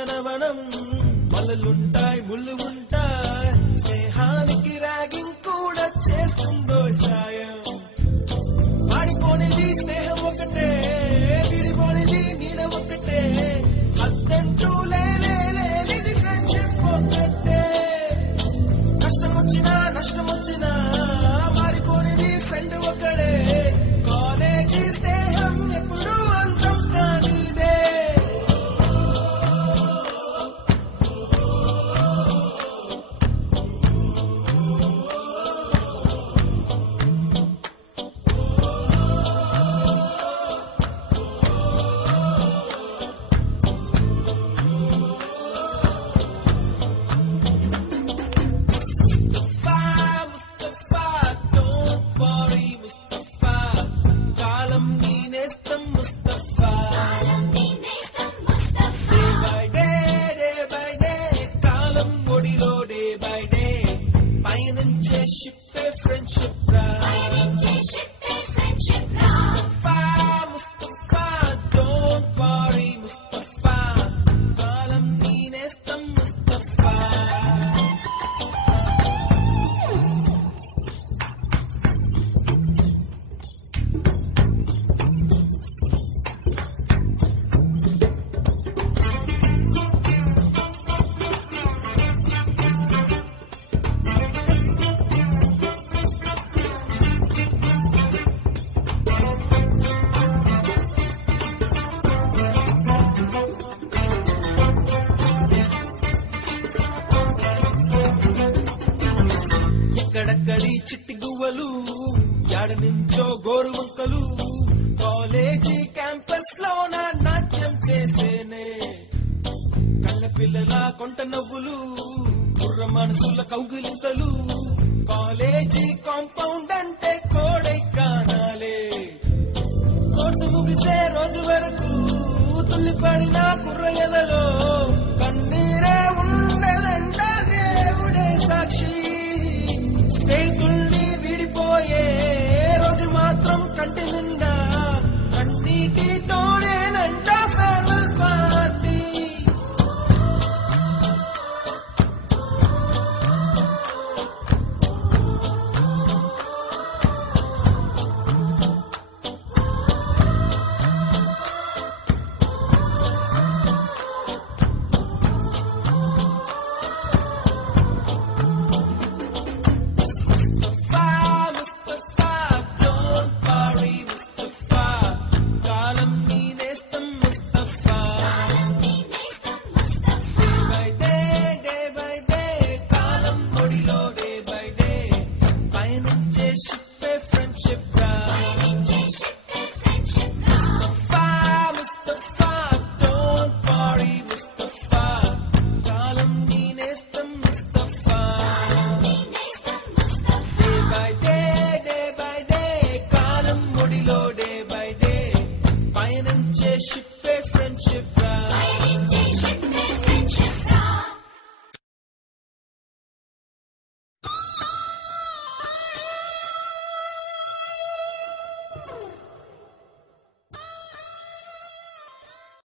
నందనవనం మలలుంటాయి ముళ్ళు ఉంటాయి స్నేహానికి ర్యాగింగ్ కూడా చేస్తుందో సాయం ఆడిపోనిది స్నేహం ఒకటే విడిపోనిది నీడ ఒకటే అద్దంటూ లేనిది ఫ్రెండ్షిప్ ఒకటే కష్టం వచ్చినా నష్టం వచ్చినా మారిపోనిది ఫ్రెండ్ ఒకడే కాలేజీ స్నేహం ఎప్పుడు అంతం కానిదే ఎక్కడక్కడి చిట్టి గువ్వలు యాడ నుంచో గోరు వంకలు కాలేజీ క్యాంపస్ లోన నాట్యం చేసేనే కన్న పిల్లల కొంట నవ్వులు కుర్ర మనసుల కౌగిలింతలు కాలేజీ కాంపౌండ్ అంటే కోడై కానాలే కోర్సు ముగిసే రోజు వరకు తుల్లిపడిన కుర్ర ఎదలో కన్నీరే ఉండదంట దేవుడే సాక్షి స్నేహితుల్ని విడిపోయే రోజు మాత్రం కంటి నిండా కన్నీటితోనేనంట ఫేర్వెల్ పార్టీ ship